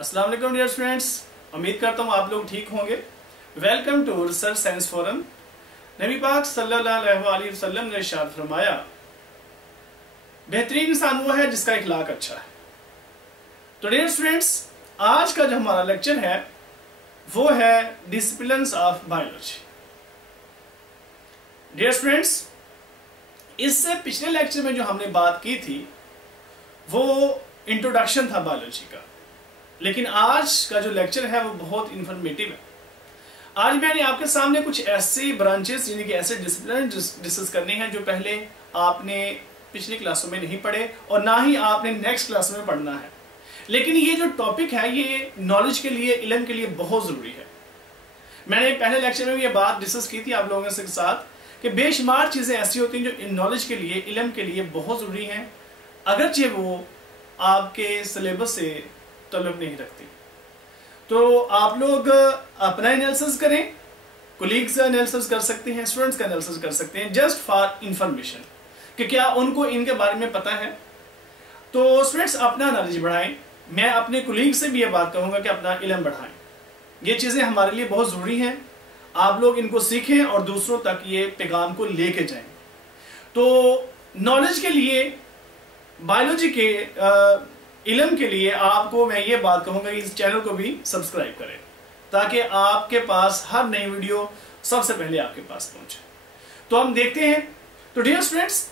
अस्सलाम वालेकुम dear students, उम्मीद करता हूँ आप लोग ठीक होंगे। Welcome to research science forum. नबी पाक सल्लल्लाहु अलैहि वसल्लम ने इरशाद फरमाया, बेहतरीन इंसान वो है जिसका इखलाक अच्छा है। तो डियर स्टूडेंट्स, आज का जो हमारा लेक्चर है वो है disciplines of biology. Dear students, इससे पिछले लेक्चर में जो हमने बात की थी वो इंट्रोडक्शन था बायोलॉजी का, लेकिन आज का जो लेक्चर है वो बहुत इंफॉर्मेटिव है। आज मैंने आपके सामने कुछ ऐसे ब्रांचेस यानी कि ऐसे डिसिप्लिन डिस्कस करने हैं जो पहले आपने पिछली क्लासों में नहीं पढ़े और ना ही आपने नेक्स्ट क्लास में पढ़ना है। लेकिन ये जो टॉपिक है ये नॉलेज के लिए, इल्म के लिए बहुत ज़रूरी है। मैंने पहले लेक्चर में ये बात डिस्कस की थी आप लोगों के साथ कि बेशुमार चीज़ें ऐसी होती हैं जो नॉलेज के लिए, इल्म के लिए बहुत ज़रूरी हैं, अगरचे वो आपके सिलेबस से ताल्लुक़ नहीं रखती। तो आप लोग अपना एनालिसिस करें, कोलीग्स का एनालिसिस कर सकते हैं, स्टूडेंट्स का एनालिसिस कर सकते हैं, जस्ट फॉर इंफॉर्मेशन कि क्या उनको इनके बारे में पता है। तो स्टूडेंट्स अपना नॉलेज बढ़ाएं। मैं अपने कोलीग से भी ये बात कहूँगा कि अपना इल्म बढ़ाएं। ये चीज़ें हमारे लिए बहुत ज़रूरी हैं, आप लोग इनको सीखें और दूसरों तक ये पैगाम को लेके जाएं। तो नॉलेज के लिए, बायोलॉजी के इल्म के लिए आपको मैं ये बात कहूँगा कि इस चैनल को भी सब्सक्राइब करें ताकि आपके पास हर नई वीडियो सबसे पहले आपके पास पहुँचे। तो हम देखते हैं। तो dear students,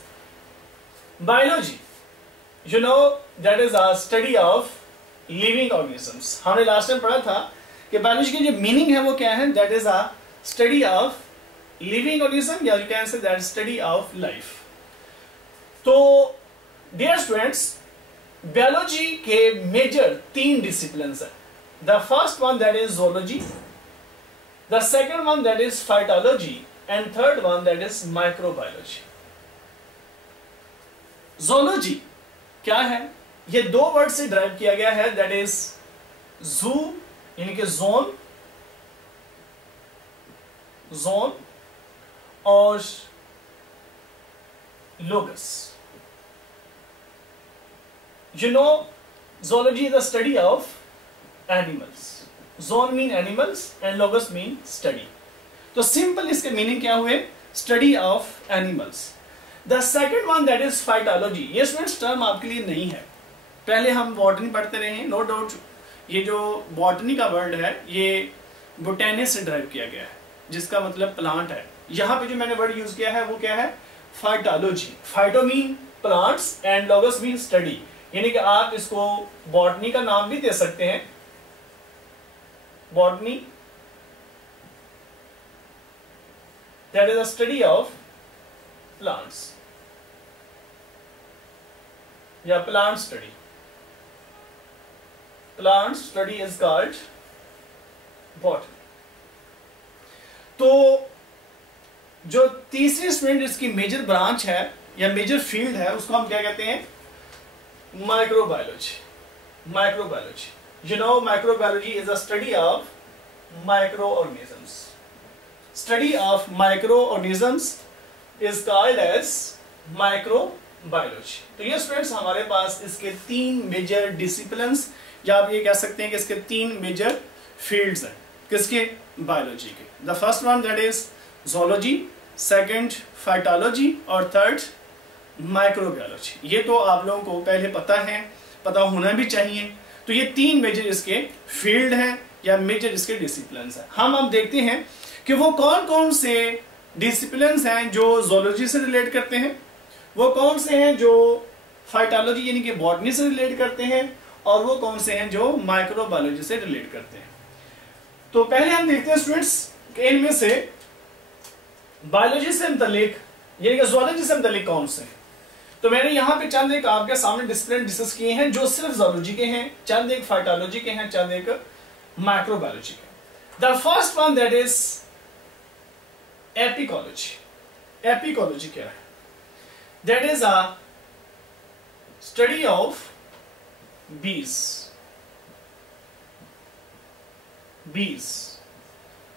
biology you know that is a study of living organisms. हमने लास्ट टाइम पढ़ा था कि बायोलॉजी की जो मीनिंग है वो क्या है, that is a study of living organism या you can say that study of life. तो डियर स्टूडेंट्स, बायोलॉजी के मेजर 3 डिसिप्लिन्स है। The first one that is zoology, the second one that is phytology and third one that is microbiology. zoology क्या है? ये 2 word से drive किया गया है, दैट इज जू यानी कि जोन और लोगस। You know, zoology is the study of animals. Zone mean animals and logos mean study. तो simple इसके meaning क्या हुए? Study of animals. The second one that is phytology. ये students term आपके लिए नहीं है। पहले हम botany पढ़ते रहे हैं, no doubt ये जो botany का word है ये botany से derive किया गया है, जिसका मतलब plant है। यहाँ पे जो मैंने word use किया है वो क्या है? Phytology. Phyto mean plants and logos mean study. यानी कि आप इसको बॉटनी का नाम भी दे सकते हैं, botany that is a study of plants या plant study. Plant study is called botany. तो जो तीसरी स्टूडेंट इसकी मेजर ब्रांच है या मेजर फील्ड है उसको हम क्या कहते हैं? Microbiology. You know, microbiology is a study of microorganisms. Study of microorganisms is called as microbiology. तो ये स्टूडेंट्स हमारे पास इसके 3 मेजर डिसिप्लिन्स या आप ये कह सकते हैं कि इसके 3 मेजर फील्ड्स हैं। किसके? बायोलॉजी के। The first one that is zoology, second phytology और थर्ड माइक्रोबायोलॉजी। ये तो आप लोगों को पहले पता है, पता होना भी चाहिए। तो ये 3 मेजर इसके फील्ड हैं या मेजर इसके डिसिप्लिन्स हैं। हम देखते हैं कि वो कौन कौन से डिसिप्लिन्स हैं जो जोलॉजी से रिलेट करते हैं, वो कौन से हैं जो फाइटोलॉजी यानी कि बॉटनी से रिलेट करते हैं और वो कौन से हैं जो माइक्रोबायोलॉजी से रिलेट करते हैं। तो पहले हम देखते हैं स्टूडेंट्स कि इनमें से बायोलॉजी से मुतालिक यानी कि जोलॉजी से मुतालिक कौन से हैं। तो मैंने यहाँ पे चंद एक आपके सामने डिसिप्लिन डिस्कस किए हैं जो सिर्फ जोलॉजी के हैं, चंद एक फाइटोलॉजी के हैं, चंद एक माइक्रोबायोलॉजी के। The first one that is apicology. Apicology क्या है? That is a study of बीज,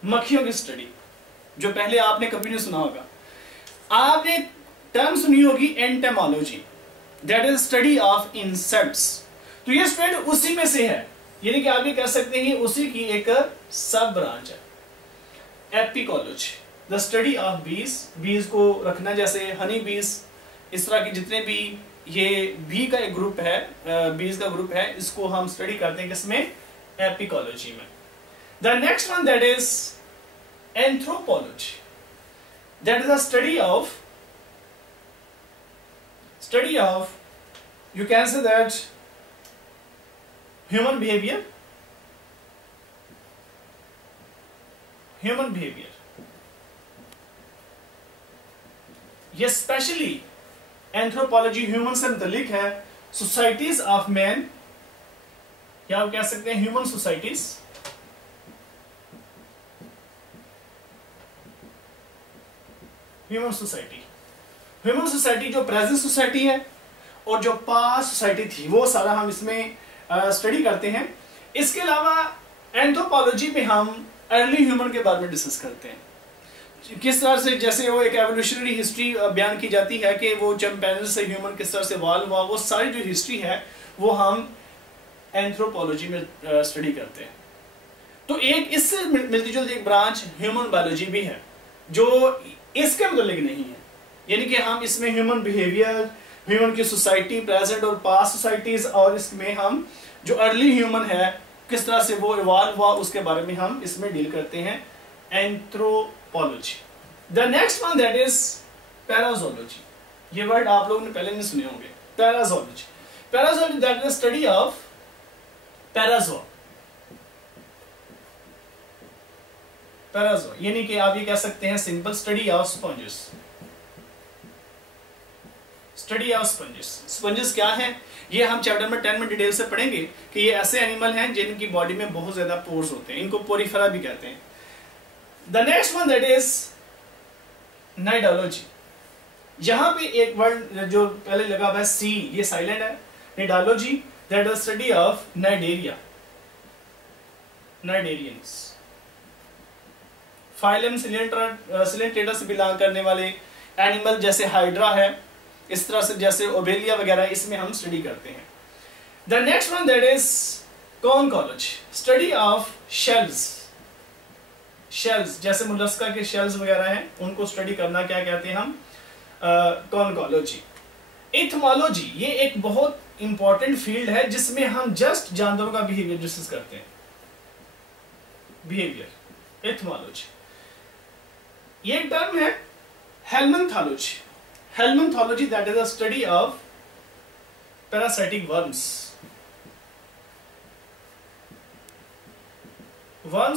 मक्खियों की स्टडी, जो पहले आपने कभी नहीं सुना होगा। आपने टर्म सुनी होगी entomology, that is study of insects. तो ये स्टूडेंट उसी में से है यानी कि आप ये कह सकते हैं उसी की एक सब ब्रांच है। एपिकोलॉजी, द स्टडी ऑफ बीज, बीज को रखना, जैसे हनी बीज, इस तरह के जितने भी ये बी का एक ग्रुप है, बीज का ग्रुप है, इसको हम स्टडी करते हैं किसमें? एपिकोलॉजी में। The next one that is anthropology, that is a study of you can say that human behavior ये स्पेशली एंथ्रोपोलॉजी ह्यूमन से मुतल्लिक है। सोसाइटीज ऑफ मैन, या आप कह सकते हैं ह्यूमन सोसाइटीज, ह्यूमन सोसाइटी जो प्रेजेंट सोसाइटी है और जो पास्ट सोसाइटी थी, वो सारा हम इसमें स्टडी करते हैं। इसके अलावा एंथ्रोपोलॉजी में हम अर्ली ह्यूमन के बारे में डिस्कस करते हैं, किस तरह से, जैसे वो एक एवोल्यूशनरी हिस्ट्री बयान की जाती है कि वो चिंपैंजी से ह्यूमन किस तरह से इवॉल्व हुआ, वो सारी जो हिस्ट्री है वो हम एंथ्रोपोलॉजी में स्टडी करते हैं। तो एक इससे मिलती जुलती एक ब्रांच ह्यूमन बायोलॉजी भी है जो इसके मुतालिक नहीं है, यानी कि हम इसमें ह्यूमन बिहेवियर, ह्यूमन की सोसाइटी, प्रेजेंट और पास्ट सोसाइटीज, और इसमें हम जो अर्ली ह्यूमन है किस तरह से वो इवॉल्व हुआ उसके बारे में हम इसमें डील करते हैं, anthropology. The next one that is parazoology, ये वर्ड आप लोगों ने पहले नहीं सुने होंगे। Parazoology that is study of parazoa, यानी कि आप ये कह सकते हैं simple study of sponges. Sponges क्या है, ये हम चैप्टर नंबर 10 में डिटेल से पढ़ेंगे कि ये ऐसे एनिमल हैं जिनकी बॉडी में बहुत ज्यादा पोर्स होते हैं, इनको पोरिफेरा भी कहते हैं। The next one that is cnidology, यहां पे एक वर्ड जो पहले लगा हुआ है सी, ये साइलेंट है। Cnidology that is study of cnidarians, phylum coelenterata से बिलोंग करने वाले एनिमल, जैसे हाइड्रा है, इस तरह से जैसे ओबेलिया वगैरह, इसमें हम स्टडी करते हैं। The next one that is conchology, study of shells, जैसे मोलस्का के शेल्स वगैरह हैं, उनको स्टडी करना क्या कहते हैं हम? कॉन्कोलॉजी। इथमोलॉजी, ये एक बहुत इंपॉर्टेंट फील्ड है जिसमें हम जस्ट जानवरों का बिहेवियर डिस्कस करते हैं, इथमोलॉजी। ये टर्म है helminthology that is a study of parasitic worms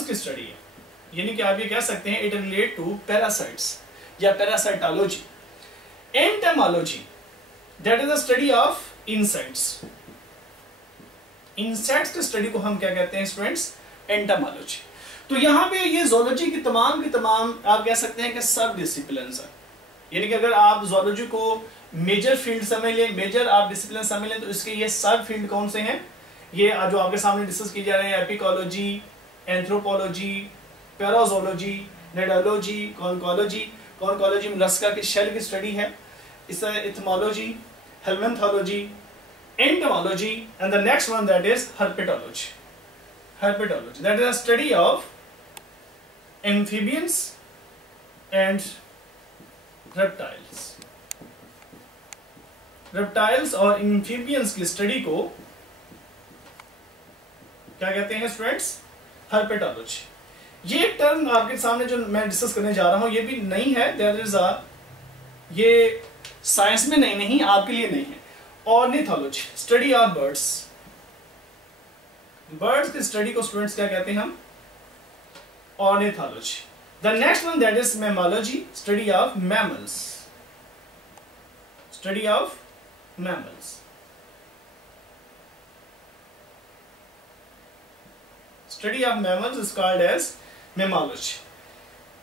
की स्टडी है, यानी कि आप ये कह सकते हैं इट रिलेट टू पैरासाइट्स या parasitology. Entomology that is a study of insects की स्टडी को हम क्या कहते हैं स्टूडेंट्स? एंटोमोलॉजी। तो यहां पे ये जोलॉजी की तमाम आप कह सकते हैं कि सब डिसिप्लिन्स है, यानी कि अगर आप जोलॉजी को मेजर फील्ड समझ लें, मेजर आप डिसिप्लिन समझ लें, तो इसके ये सब फील्ड कौन से हैं? ये जो आपके सामने डिस्कस की जा रहे हैं, apicology, anthropology, parazoology, cnidology, conchology mollusca के शेल की स्टडी है, इससे ichthyology, helminthology, entomology, and the next one that is herpetology that is a study of amphibians and reptiles और amphibians की स्टडी को क्या कहते हैं स्टूडेंट्स? हर्पेटोलॉजी। ये टर्म आपके सामने जो मैं डिस्कस करने जा रहा हूं ये भी नहीं है, ये साइंस में नहीं आपके लिए नहीं है। ऑर्निथोलॉजी, स्टडी ऑफ बर्ड्स की स्टडी को स्टूडेंट्स क्या कहते हैं हम? Ornithology. The next one that is mammalogy, study of mammals is called as mammalogy.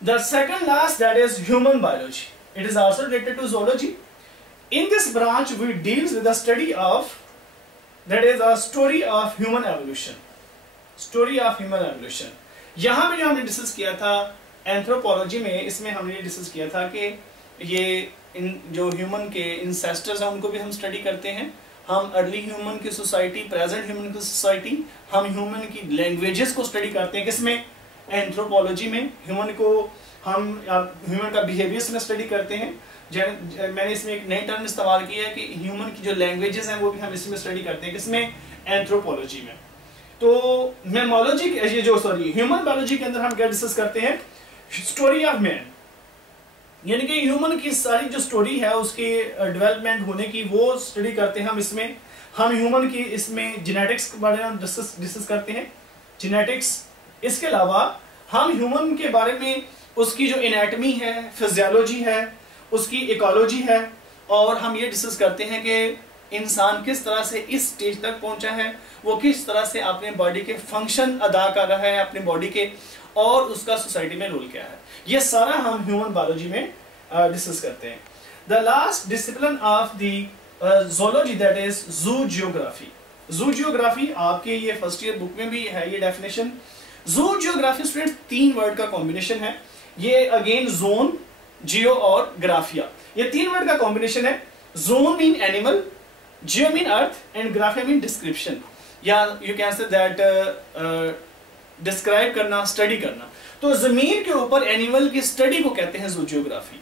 The second last that is human biology. It is also related to zoology. In this branch we deals with the study of that is a story of human evolution. यहाँ पे जो हमने discuss किया था anthropology में, इसमें हमने discuss किया था कि ये जो ह्यूमन के इंसेस्टर्स हैं उनको भी हम स्टडी करते हैं, हम अर्ली ह्यूमन की सोसाइटी, प्रेजेंट ह्यूमन की सोसाइटी, हम ह्यूमन की लैंग्वेजेस को स्टडी करते हैं किसमें, एंथ्रोपोलॉजी में। ह्यूमन को हम ह्यूमन का बिहेवियर्स में स्टडी करते हैं। मैंने इसमें एक नई टर्म इस्तेमाल किया है कि ह्यूमन की जो लैंग्वेजेस हैं वो भी हम इसमें स्टडी करते हैं किसमें, एंथ्रोपोलॉजी में। तो मैमोलॉजी ये जो ह्यूमन बायोलॉजी के अंदर हम क्या डिस्कस करते हैं, स्टोरी ऑफ मैन, यानी कि ह्यूमन की सारी जो स्टोरी है उसके डेवलपमेंट होने की वो स्टडी करते हैं हम इसमें। हम ह्यूमन की इसमें जेनेटिक्स के बारे में डिस्कस करते हैं, जेनेटिक्स। इसके अलावा हम ह्यूमन के बारे में उसकी जो एनाटॉमी है, फिजियोलॉजी है, उसकी इकोलॉजी है, और हम ये डिस्कस करते हैं कि इंसान किस तरह से इस स्टेज तक पहुंचा है, वो किस तरह से अपने बॉडी के फंक्शन अदा कर रहा है अपने बॉडी के, और उसका सोसाइटी में रोल क्या है। ये सारा हम ह्यूमन बायोलॉजी में डिस्कस करते हैं। The last discipline of the zoology that is जू जियोग्राफी। जू जियोग्राफी आपके ये फर्स्ट ईयर बुक में भी है ये डेफिनेशन। जू जियोग्राफी स्टूडेंट्स 3 वर्ड का कॉम्बिनेशन है। ये अगेन जोन, जियो और ग्राफिया, ये 3 वर्ड का कॉम्बिनेशन है। Zoon mean animal, geo mean earth and graphia mean description, या you can say that describe करना, स्टडी करना। तो जमीन के ऊपर एनिमल की स्टडी को कहते हैं जू जियोग्राफी।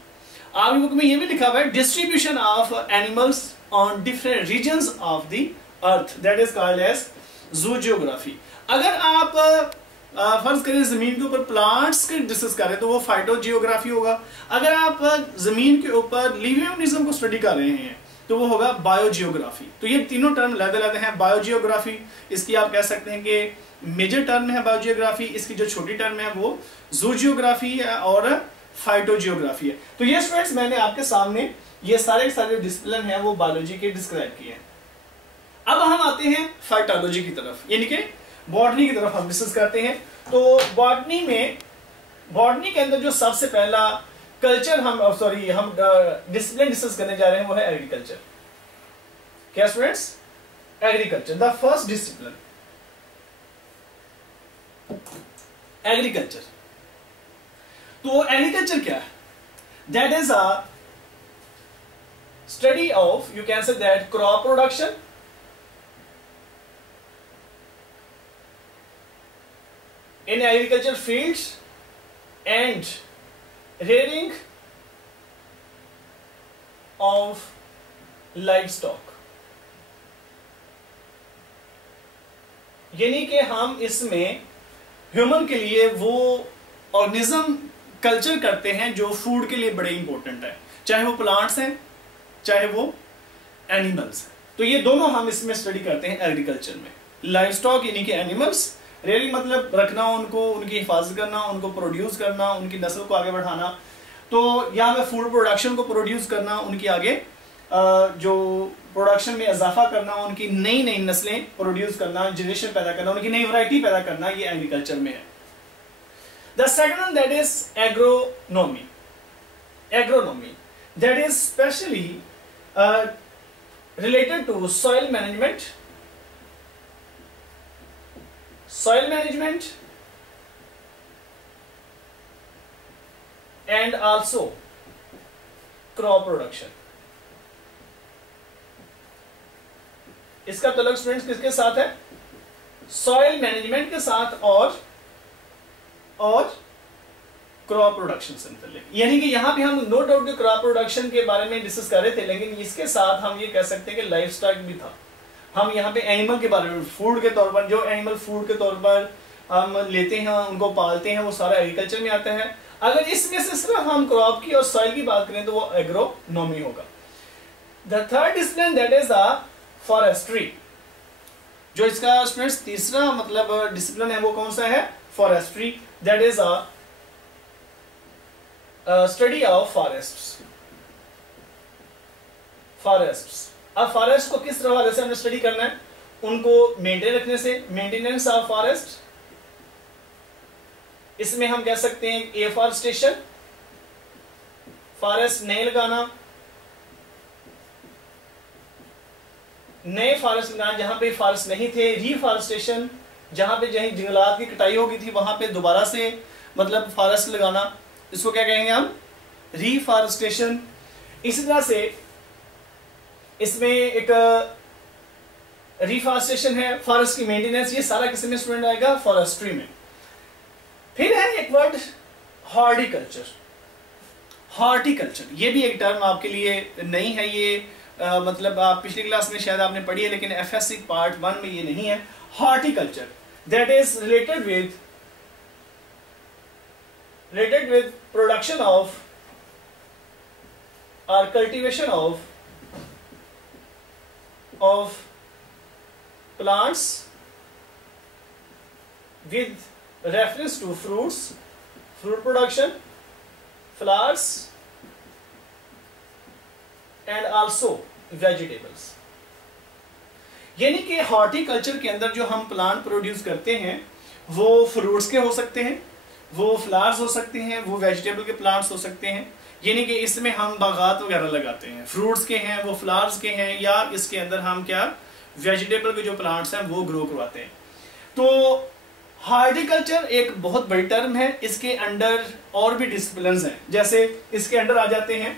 आपकी बुक में ये भी लिखा हुआ है distribution of animals on different regions of the earth, that is called as zoogeography. अगर आप फर्ज करें जमीन के ऊपर प्लांट्स के डिस्कस करें तो वो फाइटो जियोग्राफी होगा। अगर आप जमीन के ऊपर लिविंग ऑर्गेनिज्म को स्टडी कर रहे हैं तो वो होगा बायो जियोग्राफी। तो ये तीनों टर्म अलग-अलग हैं। बायो जियोग्राफी इसकी आप कह सकते हैं कि मेजर टर्म है बायो जियोग्राफी, इसकी जो छोटी टर्म है वो जू जियोग्राफी है और फाइटो जियोग्राफी है। तो ये स्टूडेंट्स मैंने आपके सामने ये सारे डिसिप्लिन हैं वो बायोलॉजी के डिस्क्राइब किए हैं। अब हम आते हैं फाइटोलॉजी की तरफ, यानी कि बॉटनी की तरफ हम डिस्कस करते हैं। तो बॉटनी के अंदर जो सबसे पहला कल्चर हम डिसिप्लिन डिस्कस करने जा रहे हैं वो है एग्रीकल्चर। क्या students, agriculture, the first discipline agriculture. तो एग्रीकल्चर क्या है, that is a study of, you can say that crop production, in agriculture fields and rearing of livestock। यानी कि हम इसमें ह्यूमन के लिए वो ऑर्गेनिज्म कल्चर करते हैं जो फूड के लिए बड़े इंपॉर्टेंट है, चाहे वो प्लांट्स हैं चाहे वो एनिमल्स हैं। तो ये दोनों हम इसमें स्टडी करते हैं एग्रीकल्चर में। लाइवस्टॉक यानी कि एनिमल्स, रियली मतलब रखना उनको, उनकी हिफाजत करना, उनको प्रोड्यूस करना, उनकी नस्ल को आगे बढ़ाना। तो यहाँ पे फूड प्रोडक्शन को प्रोड्यूस करना, उनकी आगे जो प्रोडक्शन में इजाफा करना, उनकी नई नई नस्लें प्रोड्यूस करना, जनरेशन पैदा करना, उनकी नई वैरायटी पैदा करना, ये एग्रीकल्चर में है। The second one that is agronomy. Agronomy that is specially related to soil management, soil management and also crop production। इसका तल्लुक स्टूडेंट्स किसके साथ है, सॉइल मैनेजमेंट के साथ और क्रॉप प्रोडक्शन से मुताल्लिक। यानी कि यहां पे हम नो डाउट क्रॉप प्रोडक्शन के बारे में डिस्कस कर रहे थे, लेकिन इसके साथ हम ये कह सकते हैं कि लाइफ स्टॉक भी था। हम यहाँ पे एनिमल के बारे में, फूड के तौर पर, जो एनिमल फूड के तौर पर हम लेते हैं, उनको पालते हैं, वो सारा एग्रीकल्चर में आता है। अगर इसमें से सिर्फ हम क्रॉप की और सॉइल की बात करें तो वो एग्रोनॉमी होगा। The third discipline that is a forestry. जो इसका स्टूडेंट्स तीसरा मतलब डिसिप्लिन है वो कौन सा है, forestry, that is a study of forests. अब फॉरेस्ट को किस तरह से हमने स्टडी करना है, उनको मेंटेन रखने से, मेंटेनेंस ऑफ फॉरेस्ट। इसमें हम कह सकते हैं एफॉरेस्टेशन, फॉरेस्ट नए लगाना, नए फॉरेस्ट लगाना जहां पे फॉरेस्ट नहीं थे, रीफॉरेस्टेशन, जहां पे जंगलात की कटाई हो गई थी वहां पे दोबारा से मतलब फॉरेस्ट लगाना, इसको क्या कहेंगे हम, रीफॉरेस्टेशन। इसी तरह से इसमें एक रिफॉरेस्टेशन है, फॉरेस्ट की मेंटेनेंस, ये सारा किस में स्टूडेंट आएगा? फॉरेस्ट्री में। फिर है एक वर्ड हॉर्टिकल्चर। हॉर्टिकल्चर ये भी एक टर्म आपके लिए नहीं है, ये मतलब आप पिछली क्लास में शायद आपने पढ़ी है, लेकिन एफएससी पार्ट 1 में ये नहीं है। Horticulture that is related with production of और cultivation of plants with reference to fruit production, flowers and also vegetables। यानी कि हॉर्टिकल्चर के अंदर जो हम प्लांट प्रोड्यूस करते हैं वो फ्रूट्स के हो सकते हैं, वो फ्लावर्स हो सकते हैं, वो वेजिटेबल के प्लांट्स हो सकते हैं। यानी कि इसमें हम बागात वगैरह लगाते हैं, फ्रूट्स के हैं, वो फ्लावर्स के हैं, या इसके अंदर हम क्या वेजिटेबल के जो प्लांट्स हैं वो ग्रो करवाते हैं। तो हॉर्टिकल्चर एक बहुत बड़ी टर्म है, इसके अंडर और भी डिसिप्लिन्स हैं। जैसे इसके अंडर आ जाते हैं,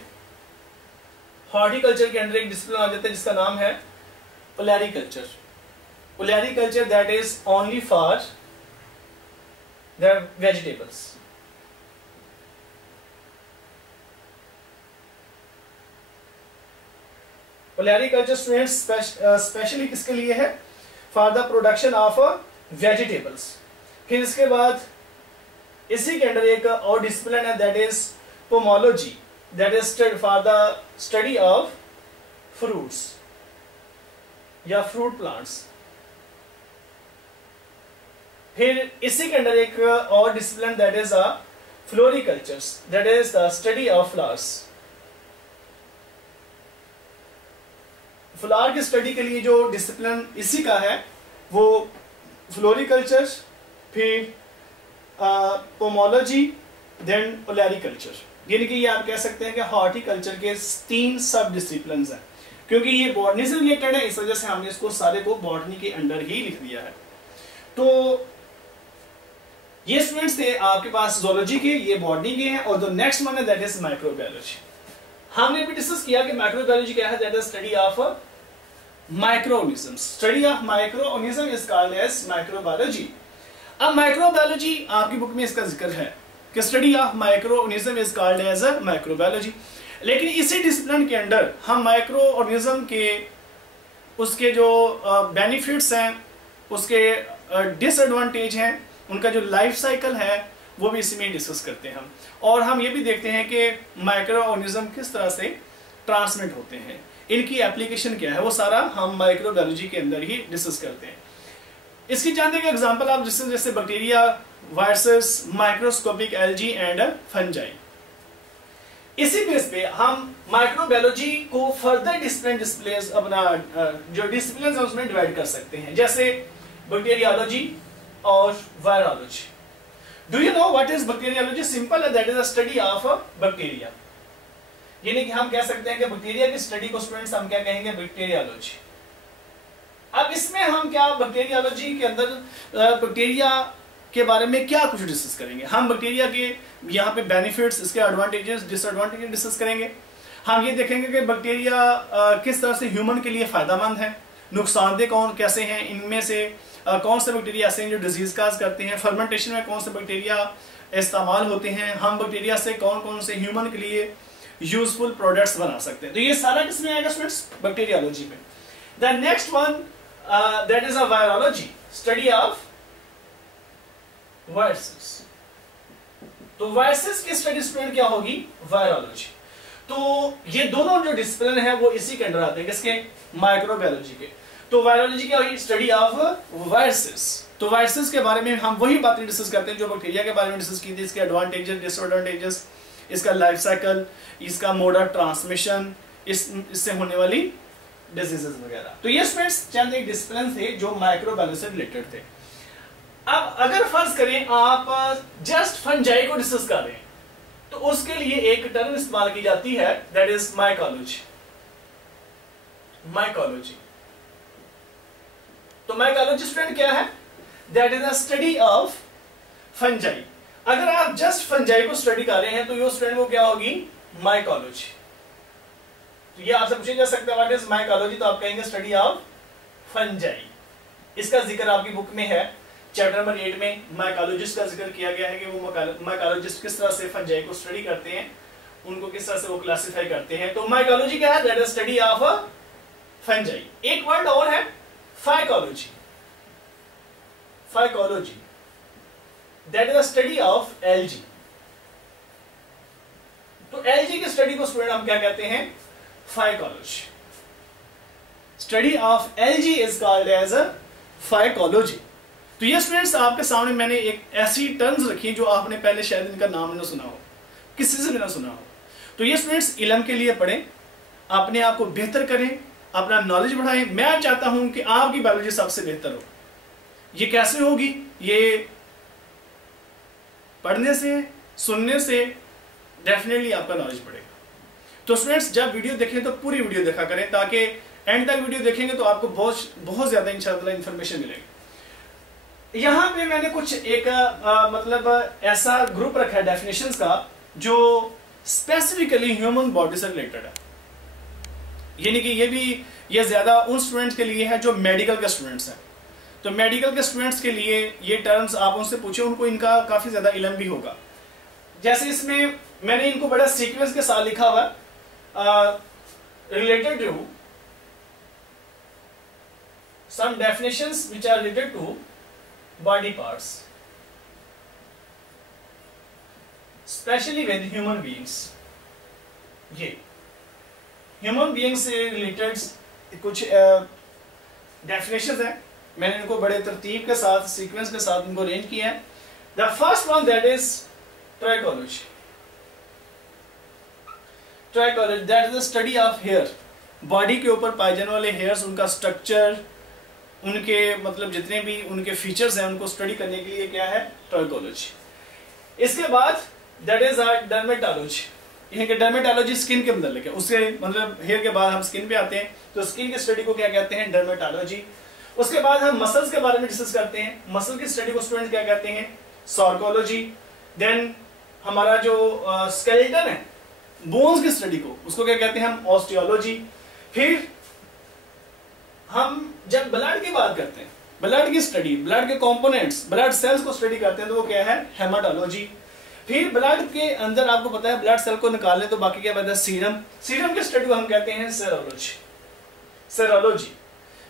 हॉर्टिकल्चर के अंडर एक डिसिप्लिन आ जाता है जिसका नाम है olericulture. Olericulture that is only for the vegetables. Olericulture students specially किसके लिए है? For the production of vegetables. फिर इसके बाद इसी के अंडर एक और डिसिप्लिन है that is pomology, that is for the study of fruits या फ्रूट प्लांट्स। फिर इसी के अंडर एक और discipline that is a floriculture, that is the study of flowers. Flower की स्टडी के लिए जो डिसिप्लिन इसी का है वो फ्लोरिकल्चर, फिर पोमोलॉजी, देन ओलेरीकल्चर। यानी कि ये आप कह सकते हैं कि हॉर्टिकल्चर के 3 सब डिसिप्लिन्स हैं। क्योंकि ये बॉटनी से रिलेटेड है, इस वजह से हमने इसको सारे को बॉटनी के अंडर ही लिख दिया है। तो ये स्टूडेंट्स थे आपके पास जूलॉजी के, ये बॉटनी के हैं। और जो नेक्स्ट वन है दैट इज माइक्रोबायोलॉजी। हमने भी डिस्कस किया कि माइक्रोबायोलॉजी क्या है, that is study of microorganisms. Study of microorganism is called as microbiology. अब माइक्रोबायोलॉजी आपकी बुक में इसका जिक्र है कि study of microorganism is called as microbiology. लेकिन इसी डिसिप्लिन के अंडर हम माइक्रोऑर्गेनिज्म के उसके जो बेनिफिट्स हैं, उसके डिसएडवांटेज हैं, उनका जो लाइफ साइकिल है वो भी इसी में डिस्कस करते हैं हम। और हम ये भी देखते हैं कि माइक्रोऑर्गेनिज्म किस तरह से ट्रांसमिट होते हैं, इनकी एप्लीकेशन क्या है, वो सारा हम माइक्रोबायोलॉजी के अंदर ही डिस्कस करते हैं। इसकी जानने का एग्जांपल आप जैसे bacteria, viruses, microscopic algae and fungi. इसी बेस पे हम माइक्रोबायोलॉजी को फर्दर डिस्प्लेस अपना जो डिसिप्लिन है उसमें डिवाइड कर सकते हैं, जैसे बैक्टीरियोलॉजी और virology. Do you know what is bacteriology? Simple है, that is a study of bacteria. यानी कि हम कह सकते हैं कि बैक्टीरिया की स्टडी को स्टूडेंट्स हम क्या कहेंगे? बैक्टीरियोलॉजी। अब इसमें हम क्या बैक्टीरियोलॉजी के अंदर बैक्टीरिया के बारे में क्या कुछ डिस्कस करेंगे। हम बैक्टीरिया के यहाँ पे बेनिफिट्स, इसके एडवांटेजेस, डिसएडवांटेजेस डिस्कस करेंगे। हम ये देखेंगे कि बैक्टीरिया किस तरह से ह्यूमन के लिए फायदेमंद है, नुकसानदेह कौन कैसे हैं, इनमें से कौन से बैक्टीरिया ऐसे हैं जो डिजीज काज करते हैं, फर्मेंटेशन में कौन से बैक्टीरिया इस्तेमाल होते हैं, हम बैक्टीरिया से कौन कौन से ह्यूमन के लिए यूजफुल प्रोडक्ट्स बना सकते हैं। तो ये सारा किसमें आएगा स्टूडेंट्स? बैक्टीरियोलॉजी में। The next one that is a virology, study of viruses. तो वायरसेस की स्टडी स्टूडेंट क्या होगी? वायरोलॉजी। तो ये दोनों जो डिसिप्लिन है वो इसी के अंडर आते हैं, किसके? माइक्रोबायोलॉजी के। तो वायरोलॉजी क्या होगी? Study of viruses. तो वायरसेस के बारे में हम वही बातें डिस्कस करते हैं जो बैक्टीरिया के बारे में डिस्कस की थी, इसके एडवांटेजेस, डिसएडवांटेजेस, इसका लाइफ साइकिल, इसका मोड ऑफ ट्रांसमिशन, इससे होने वाली डिजीजेस वगैरह। तो ये स्टूडेंट्स चंद एक डिसिप्लिन थे जो माइक्रोबायोलॉजी से रिलेटेड थे। अब अगर फर्ज करें आप जस्ट फंजाई को डिस्कस कर रहे हैं तो उसके लिए एक टर्म इस्तेमाल की जाती है दैट इज माइकोलॉजी। माइकोलॉजी। तो माइकोलॉजी स्टूडेंट क्या है? That is a study of fungi. अगर आप जस्ट फंजाई को स्टडी कर रहे हैं तो ये स्टूडेंट को क्या होगी? माइकोलॉजी। तो ये आपसे पूछा जा सकता है व्हाट इज माइकोलॉजी, तो आप कहेंगे स्टडी ऑफ फंजाई। इसका जिक्र आपकी बुक में है, चैप्टर नंबर 8 में माइकोलॉजिस्ट का जिक्र किया गया है कि वो माइकोलॉजिस्ट किस तरह से फंजाई को स्टडी करते हैं, उनको किस तरह से वो क्लासिफाई करते हैं। तो माइकोलॉजी क्या है? That is study of fungi. एक वर्ड और है phycology. Phycology that is study of algae. तो एलगी की स्टडी को स्टूडेंट हम क्या कहते हैं? Phycology. Study of algae is called as a phycology. तो ये स्टूडेंट्स आपके सामने मैंने एक ऐसी टर्म्स रखी जो आपने पहले शायद इनका नाम ना सुना हो, किसी से भी ना सुना हो। तो ये स्टूडेंट्स इल्म के लिए पढ़ें, अपने आप को बेहतर करें, अपना नॉलेज बढ़ाएं। मैं चाहता हूं कि आपकी बायोलॉजी सबसे बेहतर हो। ये कैसे होगी? ये पढ़ने से, सुनने से डेफिनेटली आपका नॉलेज बढ़ेगा। तो स्टूडेंट्स जब वीडियो देखें तो पूरी वीडियो देखा करें, ताकि एंड तक वीडियो देखेंगे तो आपको बहुत ज्यादा इंशाअल्लाह इंफॉर्मेशन मिलेगी। यहाँ पे मैंने कुछ एक मतलब ऐसा ग्रुप रखा है डेफिनेशंस का जो स्पेसिफिकली ह्यूमन बॉडी से रिलेटेड है। यानी कि ये ज्यादा उन स्टूडेंट्स के लिए है जो मेडिकल के स्टूडेंट्स हैं। तो मेडिकल के स्टूडेंट्स के लिए ये टर्म्स आप उनसे पूछे, उनको इनका काफी ज्यादा इल्म भी होगा। जैसे इसमें मैंने इनको बड़ा सीक्वेंस के साथ लिखा हुआ, related to some definitions which are related to body parts, especially with human beings। ये human beings से related कुछ definitions हैं, मैंने इनको बड़े तरतीब के साथ, सीक्वेंस के साथ इनको अरेंज किया है। The first one that is trichology। Trichology that is the study of hair। Body के ऊपर पाए जाने वाले हेयर्स, उनका स्ट्रक्चर, उनके मतलब जितने भी उनके फीचर्स हैं उनको स्टडी करने के लिए क्या है? ट्राइकोलॉजी। इसके बाद दैट इज डर्मेटोलॉजी। यानी कि डर्मेटोलॉजी स्किन के मतलब है, उससे मतलब हेयर के बाद हम स्किन पे आते हैं, तो स्किन की स्टडी को क्या कहते हैं? डर्मेटोलॉजी। उसके बाद हम मसल्स के बारे में डिस्कस करते हैं, मसल की स्टडी को स्टूडेंट क्या कहते हैं? सार्कोलॉजी। देन हमारा जो स्केलेटन है, बोन्स की स्टडी को, उसको क्या कहते हैं हम? ऑस्टियोलॉजी। फिर हम जब ब्लड की बात करते हैं, ब्लड की स्टडी, ब्लड के कंपोनेंट्स, ब्लड सेल्स को स्टडी करते हैं, तो वो क्या है? हेमाटोलॉजी। फिर ब्लड के अंदर आपको पता है ब्लड सेल को निकालने तो बाकी क्या पता है? सीरम। सीरम की स्टडी को हम कहते हैं सेरोलॉजी। सेरोलॉजी।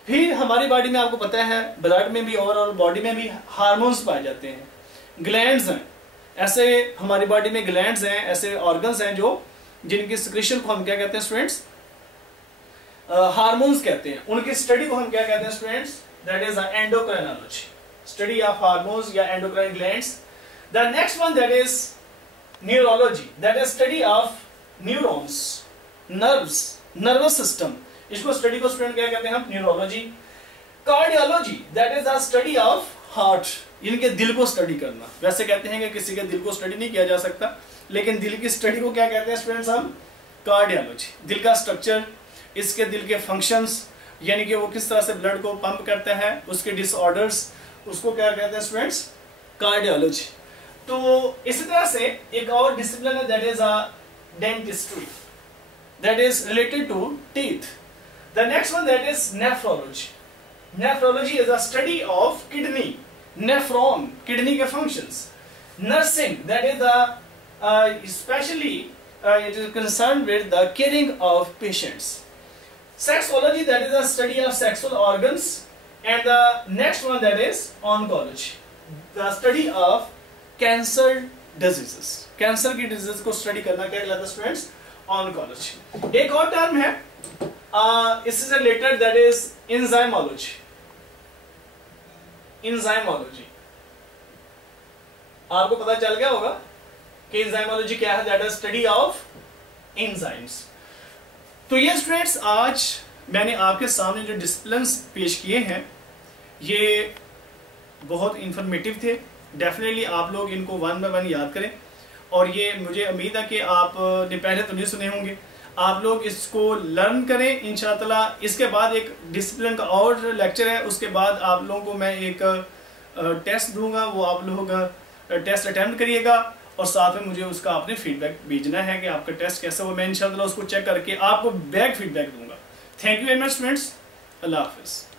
फिर हमारी बॉडी में आपको पता है ब्लड में भी और बॉडी में भी हार्मोन्स पाए जाते हैं, ग्लैंड्स हैं। ऐसे हमारी बॉडी में ग्लैंड्स हैं, ऐसे ऑर्गन्स हैं जो जिनकी सिक्रीशन को हम क्या कहते हैं स्टूडेंट्स? हार्मोन्स कहते हैं। उनकी स्टडी को हम क्या कहते हैं students? That is endocrinology, study of hormones या endocrine glands. The next one that is neurology, that is study of neurons, nerves, nervous system. इसको स्टडी को स्टूडेंट क्या कहते हैं हम? Neurology. Cardiology that is the study of heart, इनके दिल को स्टडी करना। वैसे कहते हैं कि किसी के दिल को स्टडी नहीं किया जा सकता, लेकिन दिल की स्टडी को क्या कहते हैं स्टूडेंट्स हम? कार्डियोलॉजी। दिल का स्ट्रक्चर, इसके दिल के फंक्शंस, यानी कि वो किस तरह से ब्लड को पंप करता है, उसके डिसऑर्डर्स, उसको क्या कहते हैं स्टूडेंट्स? कार्डियोलॉजी। तो इसी तरह से एक और डिसिप्लिन है that is dentistry, that is related to teeth. The next one that is nephrology. Nephrology is a study of kidney, nephron, kidney के functions. Nursing that is specially it is concerned with the caring of patients. Sexology that is the study of sexual organs, and the next one that is oncology, the study of cancer diseases. Cancer की disease को study करना क्या कहलाता है students? Oncology. एक और term है इससे related that is enzymology. Enzymology आपको पता चल गया होगा कि एंजाइमोलॉजी क्या है? That is study of enzymes. तो ये स्टूडेंट्स आज मैंने आपके सामने जो डिसिप्लिन्स पेश किए हैं ये बहुत इंफॉर्मेटिव थे। डेफिनेटली आप लोग इनको वन बाय वन याद करें, और ये मुझे उम्मीद है कि आपने पहले तो नहीं सुने होंगे, आप लोग इसको लर्न करें इंशाअल्लाह। इसके बाद एक डिसिप्लिन का और लेक्चर है, उसके बाद आप लोगों को मैं एक टेस्ट दूंगा, वो आप लोग टेस्ट अटेम्प्ट करिएगा और साथ में मुझे उसका आपने फीडबैक भेजना है कि आपका टेस्ट कैसा हुआ। मैं इंशाअल्लाह उसको चेक करके आपको बैक फीडबैक दूंगा। Thank you very much students, Allah हाफिज़।